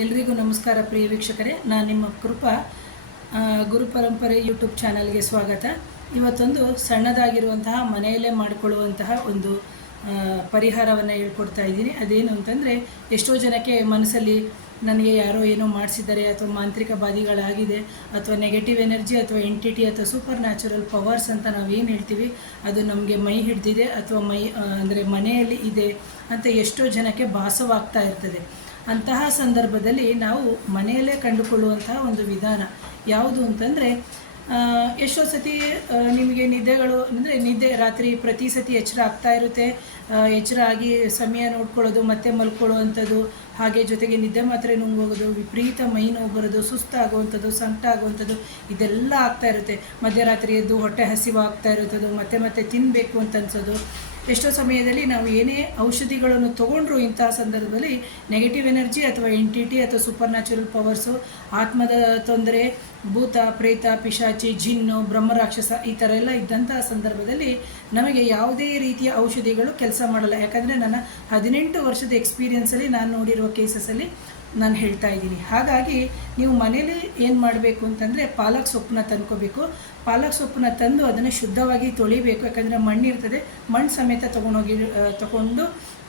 ಎಲ್ರಿಗೂ ನಮಸ್ಕಾರ ಪ್ರಿಯ ವೀಕ್ಷಕರೇ, ನಾನು ನಿಮ್ಮ ಕೃಪಾ ಗುರುಪರಂಪರೆ ಯೂಟ್ಯೂಬ್ ಚಾನಲ್ಗೆ ಸ್ವಾಗತ. ಇವತ್ತೊಂದು ಸಣ್ಣದಾಗಿರುವಂತಹ ಮನೆಯಲ್ಲೇ ಮಾಡಿಕೊಳ್ಳುವಂತಹ ಒಂದು ಪರಿಹಾರವನ್ನು ಹೇಳ್ಕೊಡ್ತಾ ಇದ್ದೀನಿ. ಅದೇನು ಅಂತಂದರೆ, ಎಷ್ಟೋ ಜನಕ್ಕೆ ಮನಸ್ಸಲ್ಲಿ ನನಗೆ ಯಾರೋ ಏನೋ ಮಾಡಿಸಿದ್ದಾರೆ ಅಥವಾ ಮಾಂತ್ರಿಕ ಬಾಧೆಗಳಾಗಿದೆ ಅಥವಾ ನೆಗೆಟಿವ್ ಎನರ್ಜಿ ಅಥವಾ ಎಂಟಿಟಿ ಅಥವಾ ಸೂಪರ್ ನ್ಯಾಚುರಲ್ ಪವರ್ಸ್ ಅಂತ ನಾವೇನು ಹೇಳ್ತೀವಿ ಅದು ನಮಗೆ ಮೈ ಹಿಡಿದಿದೆ ಅಥವಾ ಅಂದರೆ ಮನೆಯಲ್ಲಿ ಇದೆ ಅಂತ ಎಷ್ಟೋ ಜನಕ್ಕೆ ಭಾಸವಾಗ್ತಾ ಇರ್ತದೆ. ಅಂತಹ ಸಂದರ್ಭದಲ್ಲಿ ನಾವು ಮನೆಯಲ್ಲೇ ಕಂಡುಕೊಳ್ಳುವಂತಹ ಒಂದು ವಿಧಾನ ಯಾವುದು ಅಂತಂದರೆ, ಎಷ್ಟೋ ಸತಿ ನಿಮಗೆ ನಿದ್ದೆಗಳು ಅಂದರೆ ನಿದ್ದೆ ರಾತ್ರಿ ಪ್ರತಿ ಸತಿ ಎಚ್ಚರ ಆಗ್ತಾ ಇರುತ್ತೆ. ಎಚ್ಚರ ಆಗಿ ಸಮಯ ನೋಡ್ಕೊಳ್ಳೋದು ಮತ್ತೆ ಮಲ್ಕೊಳ್ಳುವಂಥದ್ದು, ಹಾಗೆ ಜೊತೆಗೆ ನಿದ್ದೆ ಮಾತ್ರೆ ನುಂಗೋಗೋದು, ವಿಪರೀತ ಮೈ ನೋವು ಬರೋದು, ಸುಸ್ತಾಗುವಂಥದ್ದು, ಸಂಕಟ ಆಗುವಂಥದ್ದು ಇದೆಲ್ಲ ಆಗ್ತಾ ಇರುತ್ತೆ. ಮಧ್ಯರಾತ್ರಿ ಎದ್ದು ಹೊಟ್ಟೆ ಹಸಿವಾಗ್ತಾ ಇರುತ್ತದು, ಮತ್ತೆ ಮತ್ತೆ ತಿನ್ನಬೇಕು ಅಂತ ಅನ್ಸೋದು. ಎಷ್ಟೋ ಸಮಯದಲ್ಲಿ ನಾವು ಏನೇ ಔಷಧಿಗಳನ್ನು ತೊಗೊಂಡ್ರೂ ಇಂತಹ ಸಂದರ್ಭದಲ್ಲಿ ನೆಗೆಟಿವ್ ಎನರ್ಜಿ ಅಥವಾ ಎಂಟಿಟಿ ಅಥವಾ ಸೂಪರ್ ನ್ಯಾಚುರಲ್ ಪವರ್ಸು, ಆತ್ಮದ ತೊಂದರೆ, ಭೂತ ಪ್ರೇತ ಪಿಶಾಚಿ ಜಿನ್ನು ಬ್ರಹ್ಮರಾಕ್ಷಸ ಈ ಥರ ಎಲ್ಲ ಇದ್ದಂತಹ ಸಂದರ್ಭದಲ್ಲಿ ನಮಗೆ ಯಾವುದೇ ರೀತಿಯ ಔಷಧಿಗಳು ಕೆಲಸ ಮಾಡಲ್ಲ. ಯಾಕಂದರೆ ನನ್ನ 18 ವರ್ಷದ ಎಕ್ಸ್ಪೀರಿಯೆನ್ಸಲ್ಲಿ ನಾನು ನೋಡಿರುವ ಕೇಸಸಲ್ಲಿ ನಾನು ಹೇಳ್ತಾ ಇದ್ದೀನಿ. ಹಾಗಾಗಿ ನೀವು ಮನೇಲಿ ಏನು ಮಾಡಬೇಕು ಅಂತಂದರೆ, ಪಾಲಕ್ ಸೊಪ್ಪನ್ನ ತಂದ್ಕೋಬೇಕು. ಪಾಲಕ್ ಸೊಪ್ಪನ್ನ ತಂದು ಅದನ್ನು ಶುದ್ಧವಾಗಿ ತೊಳಿಬೇಕು. ಯಾಕಂದರೆ ಮಣ್ಣಿರ್ತದೆ, ಮಣ್ಣು ಸಮೇತ ತಗೊಂಡು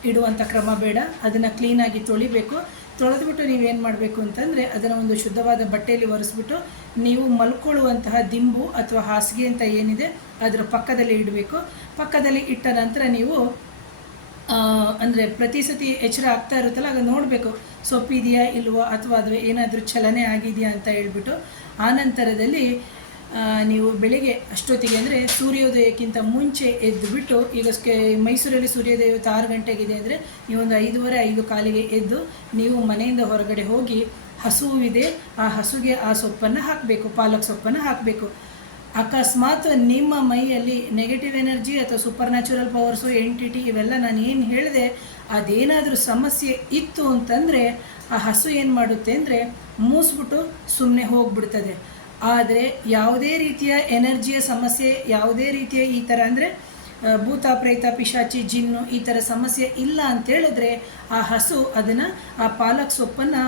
ಇಡುವಂಥ ಕ್ರಮ ಬೇಡ. ಅದನ್ನು ಕ್ಲೀನಾಗಿ ತೊಳಿಬೇಕು. ತೊಳೆದ್ಬಿಟ್ಟು ನೀವೇನು ಮಾಡಬೇಕು ಅಂತಂದರೆ, ಅದನ್ನು ಒಂದು ಶುದ್ಧವಾದ ಬಟ್ಟೆಯಲ್ಲಿ ಒರೆಸ್ಬಿಟ್ಟು ನೀವು ಮಲ್ಕೊಳ್ಳುವಂತಹ ದಿಂಬು ಅಥವಾ ಹಾಸಿಗೆ ಅಂತ ಏನಿದೆ ಅದರ ಪಕ್ಕದಲ್ಲಿ ಇಡಬೇಕು. ಪಕ್ಕದಲ್ಲಿ ಇಟ್ಟ ನಂತರ ನೀವು ಅಂದರೆ ಪ್ರತಿ ಸತಿ ಎಚ್ಚರ ಆಗ್ತಾ ಇರುತ್ತಲ್ಲ, ಆಗ ನೋಡಬೇಕು ಸೊಪ್ಪಿದೆಯಾ ಇಲ್ವೋ ಅಥವಾ ಅದು ಏನಾದರೂ ಚಲನೆ ಆಗಿದೆಯಾ ಅಂತ ಹೇಳ್ಬಿಟ್ಟು. ಆನಂತರದಲ್ಲಿ ನೀವು ಬೆಳಿಗ್ಗೆ ಅಷ್ಟೊತ್ತಿಗೆ ಅಂದರೆ ಸೂರ್ಯೋದಯಕ್ಕಿಂತ ಮುಂಚೆ ಎದ್ದು ಬಿಟ್ಟು, ಈಗ ಮೈಸೂರಲ್ಲಿ ಸೂರ್ಯೋದಯ 6 ಗಂಟೆಗಿದೆ ಅಂದರೆ ನೀವೊಂದು 5:15 ಎದ್ದು ನೀವು ಮನೆಯಿಂದ ಹೊರಗಡೆ ಹೋಗಿ ಹಸುವಿದೆ, ಆ ಹಸುಗೆ ಆ ಸೊಪ್ಪನ್ನು ಹಾಕಬೇಕು, ಪಾಲಕ್ ಸೊಪ್ಪನ್ನು ಹಾಕಬೇಕು. ಅಕಸ್ಮಾತ್ ನಿಮ್ಮ ಮೈಯಲ್ಲಿ ನೆಗೆಟಿವ್ ಎನರ್ಜಿ ಅಥವಾ ಸೂಪರ್ ನ್ಯಾಚುರಲ್ ಪವರ್ಸು, ಎಂಟಿಟಿ ಇವೆಲ್ಲ ನಾನು ಏನು ಹೇಳಿದೆ ಅದೇನಾದರೂ ಸಮಸ್ಯೆ ಇತ್ತು ಅಂತಂದರೆ ಆ ಹಸು ಏನು ಮಾಡುತ್ತೆ ಅಂದರೆ ಮೂಸ್ಬಿಟ್ಟು ಸುಮ್ಮನೆ ಹೋಗಿಬಿಡ್ತದೆ. ಆದರೆ ಯಾವುದೇ ರೀತಿಯ ಎನರ್ಜಿಯ ಸಮಸ್ಯೆ, ಯಾವುದೇ ರೀತಿಯ ಈ ಥರ ಅಂದರೆ ಭೂತ ಪ್ರೇತ ಪಿಶಾಚಿ ಜಿನ್ನು ಈ ಥರ ಸಮಸ್ಯೆ ಇಲ್ಲ ಅಂತೇಳಿದ್ರೆ ಆ ಹಸು ಅದನ್ನು ಆ ಪಾಲಕ್ ಸೊಪ್ಪನ್ನು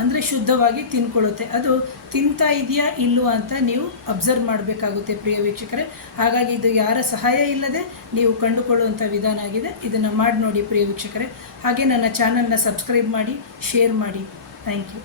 ಅಂದರೆ ಶುದ್ಧವಾಗಿ ತಿನ್ಕೊಳ್ಳುತ್ತೆ. ಅದು ತಿಂತಾ ಇದೆಯಾ ಇಲ್ವಾ ಅಂತ ನೀವು ಅಬ್ಸರ್ವ್ ಮಾಡಬೇಕಾಗುತ್ತೆ ಪ್ರಿಯ ವೀಕ್ಷಕರೇ. ಹಾಗಾಗಿ ಇದು ಯಾರ ಸಹಾಯ ಇಲ್ಲದೆ ನೀವು ಕಂಡುಕೊಳ್ಳುವಂಥ ವಿಧಾನ ಆಗಿದೆ. ಇದನ್ನು ಮಾಡಿ ನೋಡಿ ಪ್ರಿಯ ವೀಕ್ಷಕರೇ. ಹಾಗೆ ನನ್ನ ಚಾನಲ್ನ ಸಬ್ಸ್ಕ್ರೈಬ್ ಮಾಡಿ, ಶೇರ್ ಮಾಡಿ. Thank you.